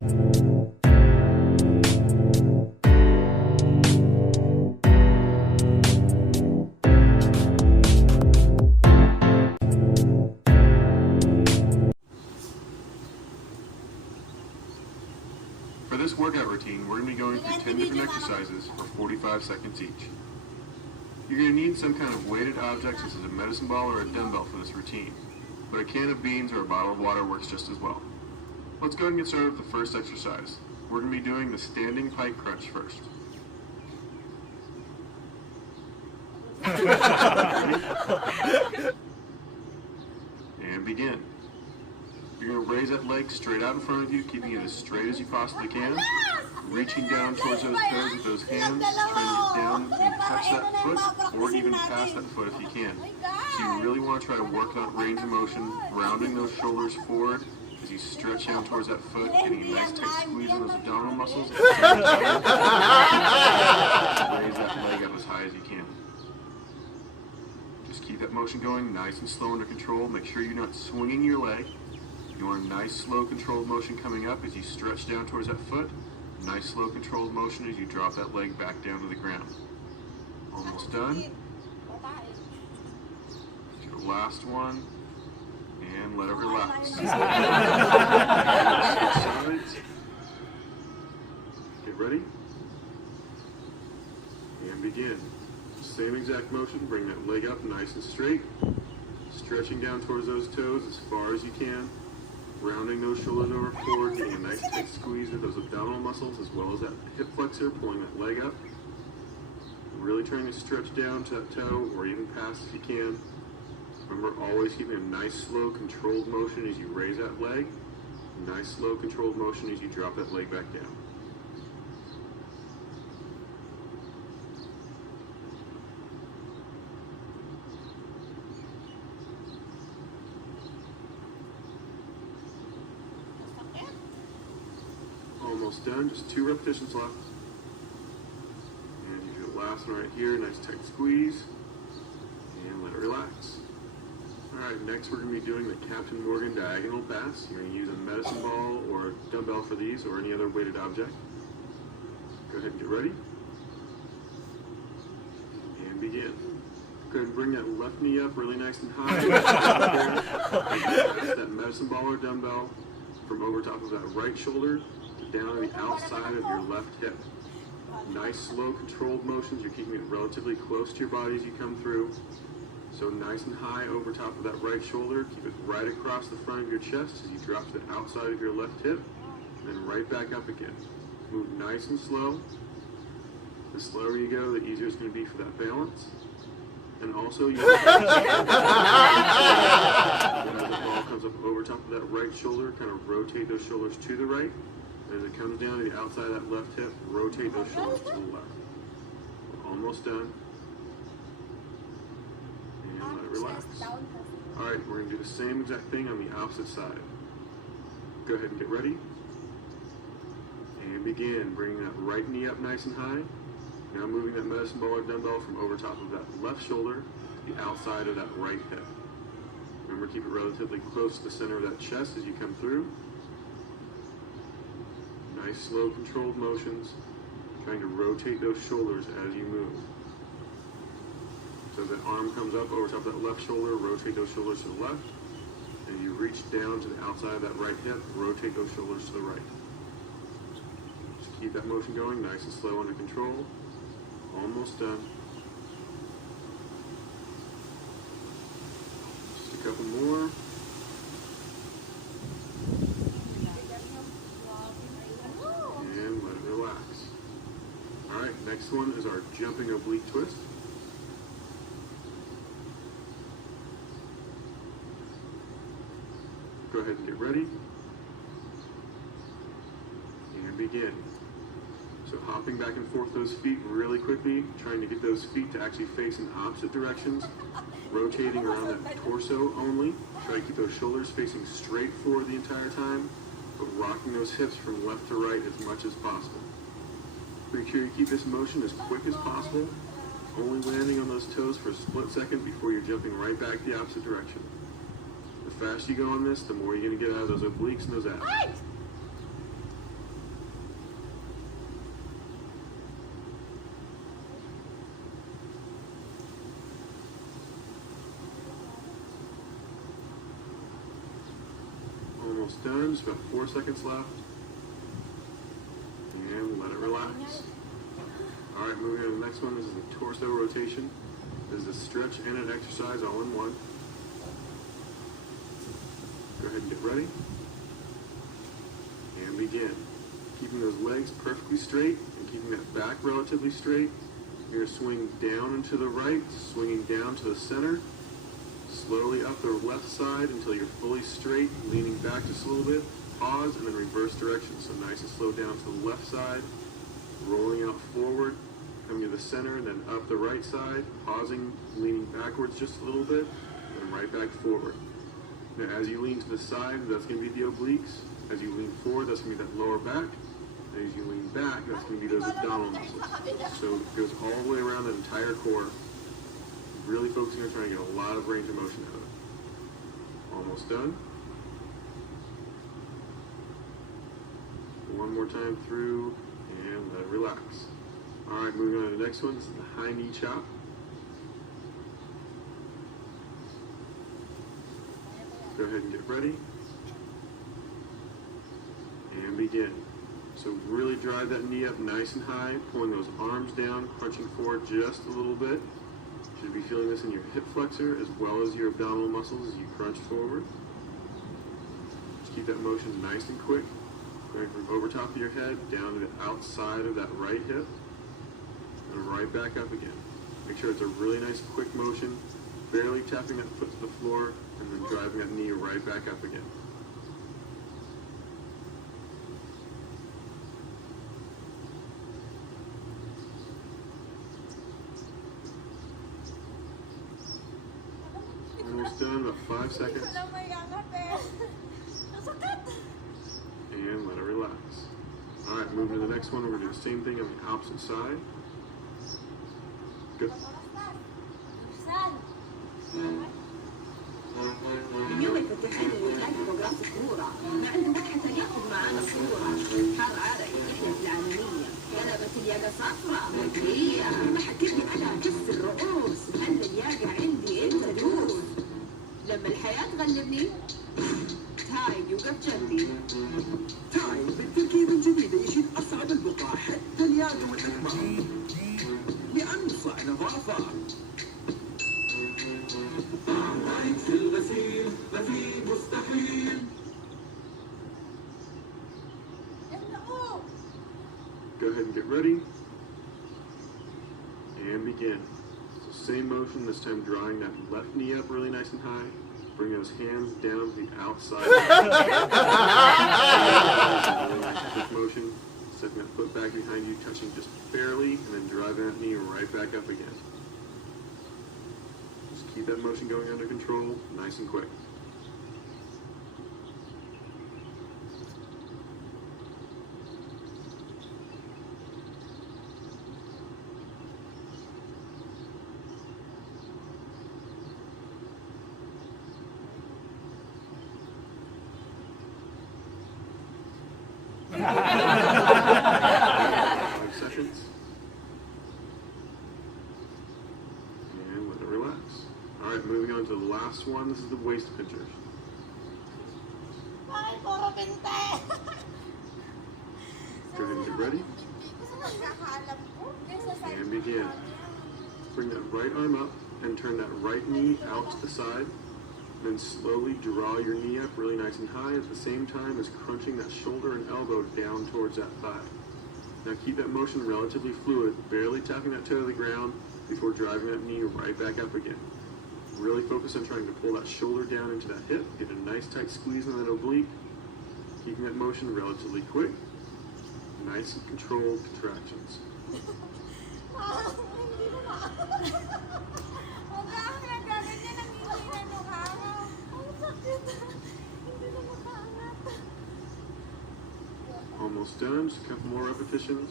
For this workout routine, we're going to be going through 10 different exercises for 45 seconds each. You're going to need some kind of weighted object such as a medicine ball or a dumbbell for this routine, but a can of beans or a bottle of water works just as well. Let's go ahead and get started with the first exercise. We're going to be doing the standing pike crunch first. And begin. You're going to raise that leg straight out in front of you, keeping it as straight as you possibly can. Reaching down towards those toes with those hands, trying to get down and touch that foot, or even past that foot if you can. So you really want to try to work on range of motion, rounding those shoulders forward as you stretch down towards that foot, getting a nice tight squeeze on those abdominal muscles. Raise that leg up as high as you can. Just keep that motion going, nice and slow under control. Make sure you're not swinging your leg. You want a nice, slow, controlled motion coming up as you stretch down towards that foot. Nice, slow, controlled motion as you drop that leg back down to the ground. Almost done. Do the last one, and let it relax. Get ready. And begin. Same exact motion, bring that leg up nice and straight. Stretching down towards those toes as far as you can. Rounding those shoulders over forward, getting a nice tight squeeze of those abdominal muscles as well as that hip flexor, pulling that leg up. Really trying to stretch down to that toe or even past if you can. Remember, always keeping a nice, slow, controlled motion as you raise that leg. Nice, slow, controlled motion as you drop that leg back down. Almost done, just 2 repetitions left. And you do the last one right here, nice tight squeeze, and let it relax. Alright, next we're going to be doing the Captain Morgan diagonal pass. You're going to use a medicine ball or a dumbbell for these, or any other weighted object. Go ahead and get ready. And begin. Go ahead and bring that left knee up really nice and high. Pass that medicine ball or dumbbell from over top of that right shoulder down to the outside of your left hip. Nice, slow, controlled motions. You're keeping it relatively close to your body as you come through. So nice and high over top of that right shoulder. Keep it right across the front of your chest as you drop to the outside of your left hip. And then right back up again. Move nice and slow. The slower you go, the easier it's going to be for that balance. And also, you as the ball comes up over top of that right shoulder, kind of rotate those shoulders to the right. As it comes down to the outside of that left hip, rotate those shoulders to the left. We're almost done. And let it relax. Alright, we're going to do the same exact thing on the opposite side. Go ahead and get ready. And begin. Bringing that right knee up nice and high. Now moving that medicine ball or dumbbell from over top of that left shoulder to the outside of that right hip. Remember, keep it relatively close to the center of that chest as you come through. Nice, slow, controlled motions, trying to rotate those shoulders as you move. So the arm comes up over top of that left shoulder, rotate those shoulders to the left, and you reach down to the outside of that right hip, rotate those shoulders to the right. Just keep that motion going, nice and slow under control. Almost done. Just a couple more. Alright, next one is our jumping oblique twist. Go ahead and get ready. And begin. So hopping back and forth those feet really quickly, trying to get those feet to actually face in opposite directions, rotating around that torso only. Try to keep those shoulders facing straight forward the entire time, but rocking those hips from left to right as much as possible. Make sure you keep this motion as quick as possible, only landing on those toes for a split second before you're jumping right back the opposite direction. The faster you go on this, the more you're going to get out of those obliques and those abs. Almost done, just about 4 seconds left. And let it relax. Alright, moving on to the next one. This is the torso rotation. This is a stretch and an exercise all in one. Go ahead and get ready. And begin. Keeping those legs perfectly straight and keeping that back relatively straight. You're going to swing down and to the right, swinging down to the center. Slowly up the left side until you're fully straight, leaning back just a little bit. Pause and then reverse direction. So nice and slow down to the left side, rolling out forward, coming to the center, and then up the right side, pausing, leaning backwards just a little bit, and right back forward. Now as you lean to the side, that's going to be the obliques. As you lean forward, that's going to be that lower back. And as you lean back, that's going to be those abdominal muscles. So it goes all the way around the entire core. Really focusing on trying to get a lot of range of motion out of it. Almost done. One more time through, and let it relax. Alright, moving on to the next one. This is the high knee chop. Go ahead and get ready. And begin. So really drive that knee up nice and high, pulling those arms down, crunching forward just a little bit. You should be feeling this in your hip flexor as well as your abdominal muscles as you crunch forward. Just keep that motion nice and quick. Going from over top of your head down to the outside of that right hip and right back up again. Make sure it's a really nice quick motion, barely tapping that foot to the floor and then driving that knee right back up again. Almost done, about 5 seconds. And let it relax. Alright, moving to the next one, we're going to do the same thing on the opposite side. Good. اليوم الفتحين اللي كان فوتوغراف الكورة ما عندك حتى ياخذ معانا صورة حار عرق احنا في العالمية قلبت الياقة صفرة مدرية ما حكيتني عنها كف الرؤوس خلي الياقة عندي انت دوس لما الحياة تغلبني تاي يوقف جنبي تاي بالتركيبة الجديدة يشيل أصعب البقاع حتى الياقة والأكمام لأنصع نظافة في الغسيل ما في مستحيل. Go ahead and get ready. And begin. So same motion, this time drawing that left knee up really nice and high. Bring those hands down to the outside. Really nice quick motion. Setting that foot back behind you, touching just barely, and then driving that knee right back up again. Just keep that motion going under control, nice and quick. Seconds. And let it relax. Alright, moving on to the last one. This is the waist pinchers. Go ahead and get ready. And begin. Bring that right arm up and turn that right knee out to the side. Then slowly draw your knee up really nice and high at the same time as crunching that shoulder and elbow down towards that thigh. Now keep that motion relatively fluid, barely tapping that toe to the ground before driving that knee right back up again. Really focus on trying to pull that shoulder down into that hip, get a nice tight squeeze on that oblique, keeping that motion relatively quick, nice and controlled contractions. Almost done, just a couple more repetitions.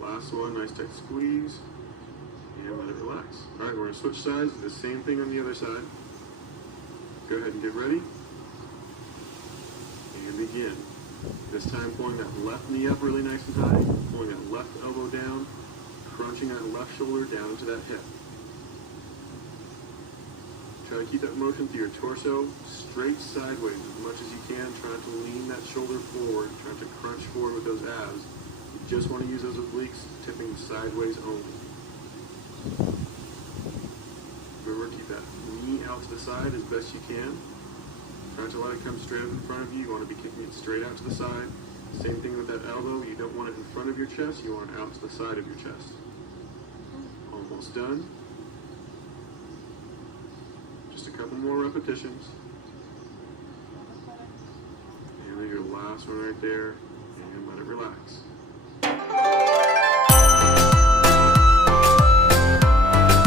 Last one, nice tight squeeze, and let it relax. All right, we're gonna switch sides, do the same thing on the other side. Go ahead and get ready, and begin. This time pulling that left knee up really nice and high, pulling that left elbow down, crunching that left shoulder down into that hip. Try Try to keep that motion through your torso, straight sideways as much as you can, trying to lean that shoulder forward, trying to crunch forward with those abs. You just want to use those obliques, tipping sideways only. Remember, keep that knee out to the side as best you can. Try to let it come straight up in front of you. You want to be kicking it straight out to the side. Same thing with that elbow. You don't want it in front of your chest. You want it out to the side of your chest. Almost done. Just a couple more repetitions. And then your last one right there. And let it relax.